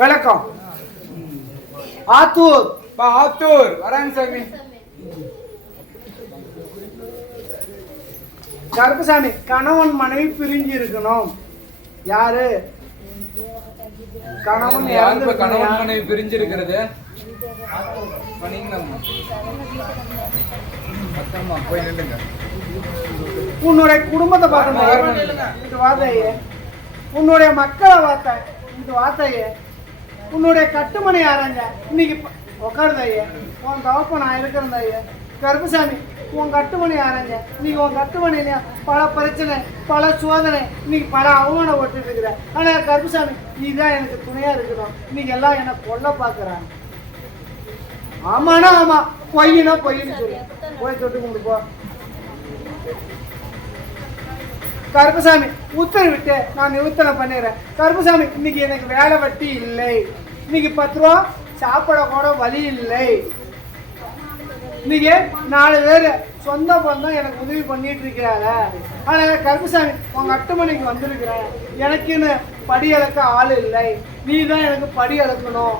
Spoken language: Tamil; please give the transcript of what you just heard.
விளக்கம் ஆத்தூர். பா ஆத்தூர். வராங்க சாமி. கருப்பசாமி கணவன் மனைவி பிரிஞ்சு இருக்கணும். யாரு? கணவன் யார் கணவன் மனைவி போய் நில்லுங்க. உன்னுடைய குடும்பத்தை பார்க்கணும் உன்னுடைய மக்களை பார்த்த இது வார்த்தையே. உன்னுடைய கட்டுமணி ஆராய்ஞ்ச இன்னைக்கு உட்காருது ஐயா. உன் தவப்ப நான் இருக்கிறேன் ஐயா. கருப்பசாமி உன் கட்டுமணி ஆராய்ஞ்ச இன்னைக்கு உன் கட்டுமணியில பல பிரச்சனை பல சோதனை இன்னைக்கு பல அவமானம் ஓட்டுட்டு இருக்கிற. ஆனா கருப்பசாமி நீ தான் எனக்கு துணையா இருக்கணும். இன்னைக்கு எல்லாம் என்னை கொல்ல பார்க்கறாங்க ஆமானா ஆமா. பொய்னா பொய்ன்னு சொல்லு. போய் தொட்டு கொண்டு போ. கருப்பசாமி உத்தரவிட்டு நான் நிவர்த்தனை பண்ணிடுறேன். கருப்பசாமி இன்னைக்கு எனக்கு வேலை வட்டி இல்லை. இன்னைக்கு பத்து ரூபா சாப்பிட கூட வழி இல்லை. இன்னைக்கு நாலு பேர் சொந்த பந்தம் எனக்கு உதவி பண்ணிட்டு இருக்கிறாங்க. ஆனால் கருப்பசாமி உங்க அட்டுமணிக்கு வந்திருக்கிறேன். எனக்குன்னு படி அளக்க ஆள் இல்லை. நீ தான் எனக்கு படி அளக்கணும்